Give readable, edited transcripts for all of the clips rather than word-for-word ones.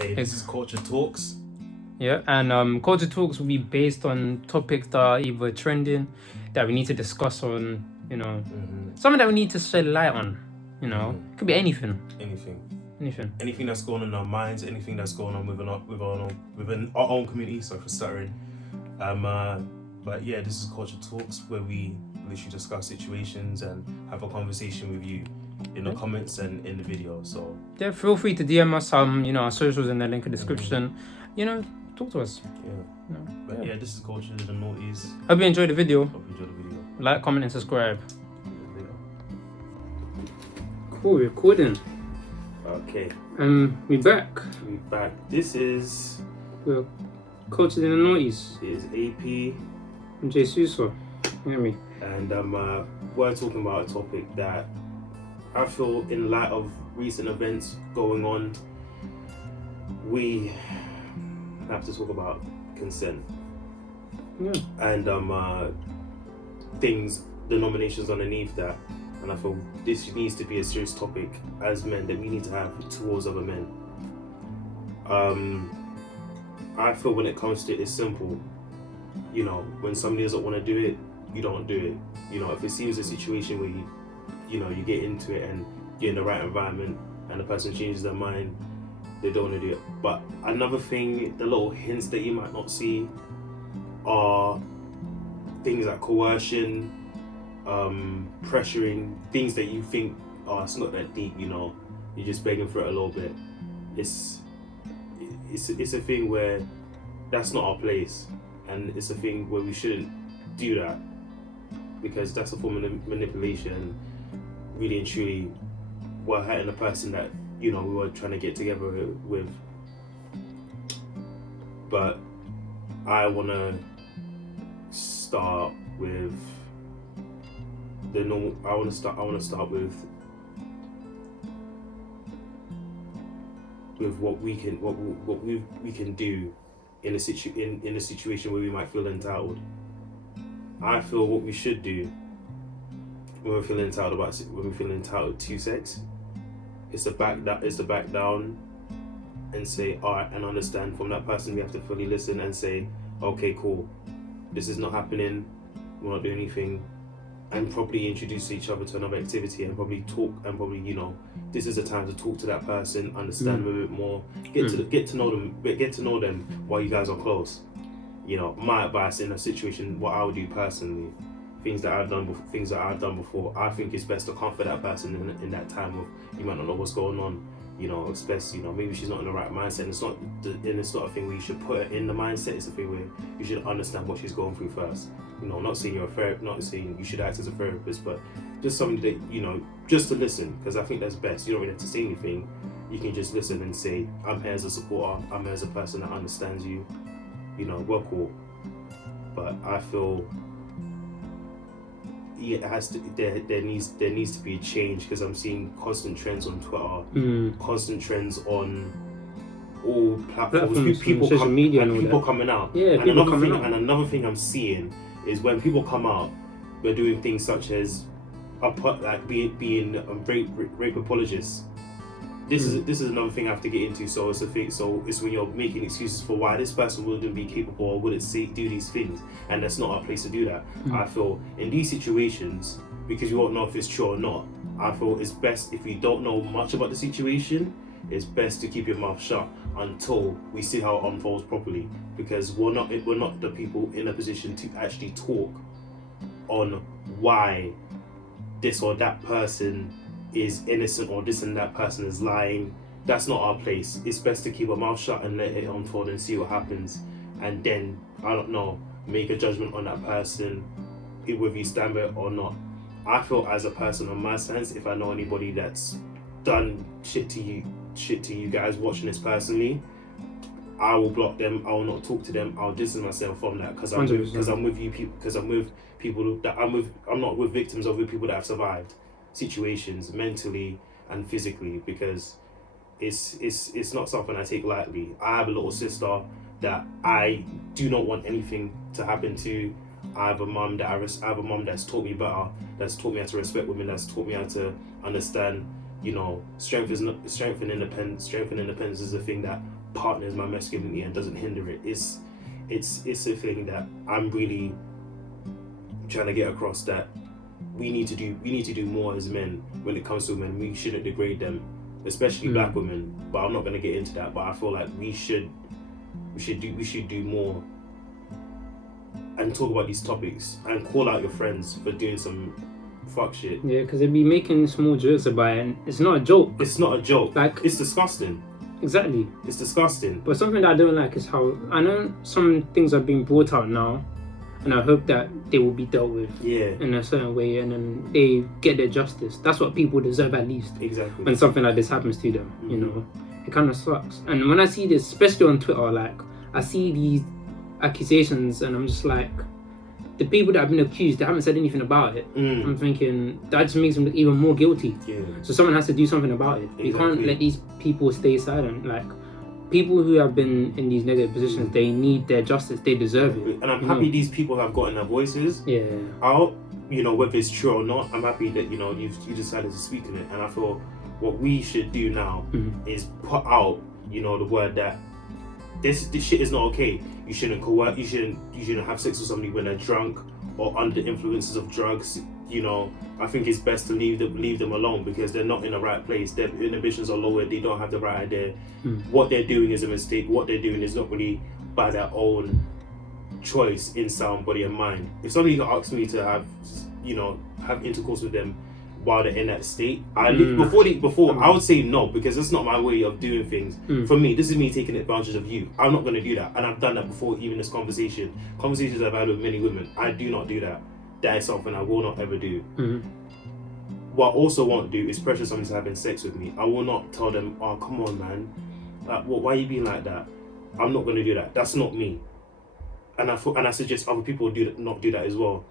Hey, this is Culture Talks. Yeah, and Culture Talks will be based on topics that are either trending, that we need to discuss on, something that we need to shed light on, It could be anything. Anything that's going on in our minds, anything that's going on within our own community. Sorry for stuttering. But yeah, this is Culture Talks, where we literally discuss situations and have a conversation with you in the comments and in the video. So yeah, feel free to DM us. Our socials in the link in the description. Talk to us. But yeah, this is Culture the Naughties. Hope you enjoyed the video. Hope you enjoyed the video. Like, comment, and subscribe. Cool, recording. Okay. We back. We back. This is Culture in the Naughties. It is AP and Jay Suso. Hear me. And we're talking about a topic that I feel, in light of recent events going on, we have to talk about consent. Yeah. And things, denominations underneath that. And I feel this needs to be a serious topic as men that we need to have towards other men. I feel when it comes to it, it's simple. When somebody doesn't want to do it, you don't do it. If it seems a situation where you get into it and you're in the right environment and the person changes their mind, they don't want to do it. But another thing, the little hints that you might not see are things like coercion, pressuring, things that you think, it's not that deep, you're just begging for it a little bit. It's a thing where that's not our place, and it's a thing where we shouldn't do that, because that's a form of manipulation. Really and truly, we're hurting the person that we were trying to get together with. But I want to start with the normal. I want to start with what we can do in a situation where we might feel entitled. I feel what we should do when we feel entitled to sex is to back down and say, all right, and understand from that person. We have to fully listen and say, okay, cool, this is not happening, we're not doing anything, and probably introduce each other to another activity, and probably talk, and probably this is the time to talk to that person, understand them a bit more, get to know them while you guys are close. My advice in a situation, what I would do personally, things that I've done before, I think it's best to comfort that person in that time of, you might not know what's going on. It's best, maybe she's not in the right mindset, and it's not a thing where you should put her in the mindset. It's a thing where you should understand what she's going through first. Not saying you're a therapist, not saying you should act as a therapist, but just somebody that, just to listen, because I think that's best. You don't really have to say anything. You can just listen and say, I'm here as a supporter, I'm here as a person that understands you, we're cool. But I feel it has to. There needs to be a change, because I'm seeing constant trends on Twitter, constant trends on all platforms. People coming out. Yeah, and another thing I'm seeing is when people come out, they're doing things such as being rape apologists. This is another thing I have to get into. So it's a thing. So it's when you're making excuses for why this person wouldn't be capable or wouldn't do these things, and that's not our place to do that. I feel in these situations, because you won't know if it's true or not, I feel it's best, if you don't know much about the situation, it's best to keep your mouth shut until we see how it unfolds properly, because we're not the people in a position to actually talk on why this or that person is innocent or this and that person is lying. That's not our place. It's best to keep our mouth shut and let it unfold and see what happens, and then, I don't know, make a judgment on that person, whether you stand by it or not. I feel, as a person, on my sense, if I know anybody that's done shit to you guys watching this personally, I will block them. I will not talk to them. I'll distance myself from that, because I'm with you people. Because I'm with people that I'm not with victims. I'm with people that have survived situations mentally and physically, because it's not something I take lightly. I have a little sister that I do not want anything to happen to. I have a mum that's taught me better, that's taught me how to respect women, that's taught me how to understand you know, strength and independence is a thing that partners my masculinity and doesn't hinder it. It's a thing that I'm really trying to get across, that we need to do more as men when it comes to women. We shouldn't degrade them, especially black women. But I'm not going to get into that. But I feel like we should do more and talk about these topics and call out your friends for doing some fuck shit. Yeah, because they be making small jokes about it, and it's not a joke. It's not a joke. Like, it's disgusting. Exactly. It's disgusting. But something that I don't like is how I know some things are being brought out now, and I hope that they will be dealt with in a certain way, and then they get their justice. That's what people deserve, at least. Exactly. When something like this happens to them, you know, it kind of sucks. And when I see this, especially on Twitter, like I see these accusations, and I'm just like, the people that have been accused, they haven't said anything about it. I'm thinking that just makes them look even more guilty. Yeah. So someone has to do something about it. Exactly. You can't let these people stay silent. Like, people who have been in these negative positions, they need their justice. They deserve it. And I'm happy these people have gotten their voices out. You know, whether it's true or not, I'm happy that, you know, you decided to speak in it. And I feel what we should do now is put out, you know, the word that this shit is not okay. You shouldn't coerce. You shouldn't have sex with somebody when they're drunk or under influences of drugs. You know, I think it's best to leave them alone, because they're not in the right place. Their inhibitions are lowered. They don't have the right idea. What they're doing is a mistake. What they're doing is not really by their own choice in sound body and mind. If somebody asks me to have intercourse with them while they're in that state, before I would say no, because that's not my way of doing things. For me, this is me taking advantage of you. I'm not going to do that, and I've done that before. Even this conversations I've had with many women, I do not do that. That is something I will not ever do. What I also won't do is pressure someone to having sex with me. I will not tell them, oh, come on, man, why are you being like that? I'm not going to do that. That's not me. And I suggest other people not do that as well.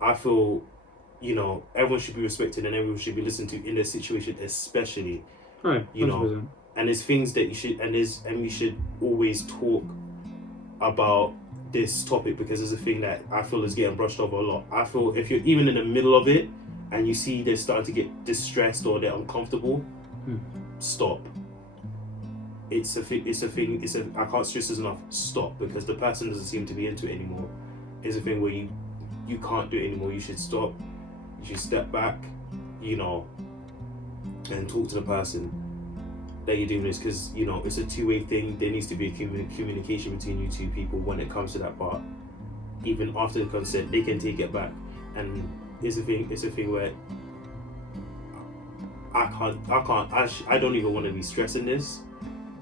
I feel, you know, everyone should be respected and everyone should be listened to in their situation, especially. Right. 100%. You know, and there's things that you should, and we should always talk about this topic, because it's a thing that I feel is getting brushed over a lot. I feel if you're even in the middle of it and you see they're starting to get distressed or they're uncomfortable, stop. It's a thing. I can't stress this enough. Stop, because the person doesn't seem to be into it anymore. It's a thing where you can't do it anymore. You should stop. You should step back, you know, and talk to the person that you're doing this, because, you know, it's a two-way thing. There needs to be a communication between you two people when it comes to that part. Even after the consent, they can take it back. And it's a thing where I don't even want to be stressing this.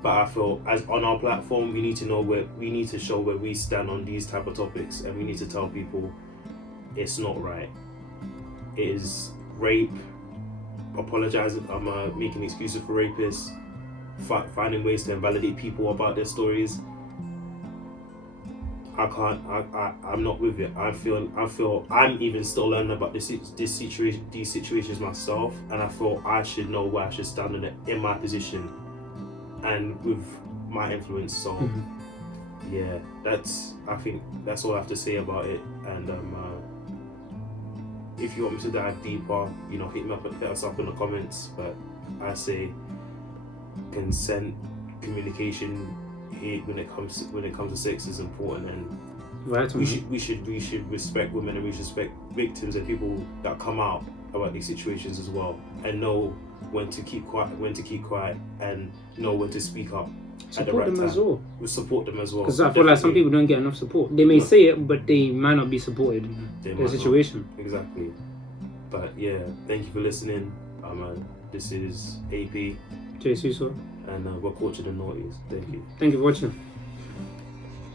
But I feel, as on our platform, we need to show where we stand on these type of topics, and we need to tell people it's not right. It is rape. Apologizing. I'm making excuses for rapists. Finding ways to invalidate people about their stories. I'm not with it. I feel I'm even still learning about these situations myself, and I feel I should know where I should stand in my position and with my influence. So yeah, I think that's all I have to say about it. And if you want me to dive deeper, you know, hit us up in the comments. But I say consent, communication here when it comes to sex is important, and we should respect women, and we should respect victims and people that come out about these situations as well, and know when to keep quiet, and know when to speak up. Support them as well. We support them as well. Because I feel like some people don't get enough support. They may say it, but they might not be supported in their situation. Exactly. But yeah, thank you for listening. This is AP Jay Suso, and we're Cultured and Naughties. Thank you. Thank you for watching.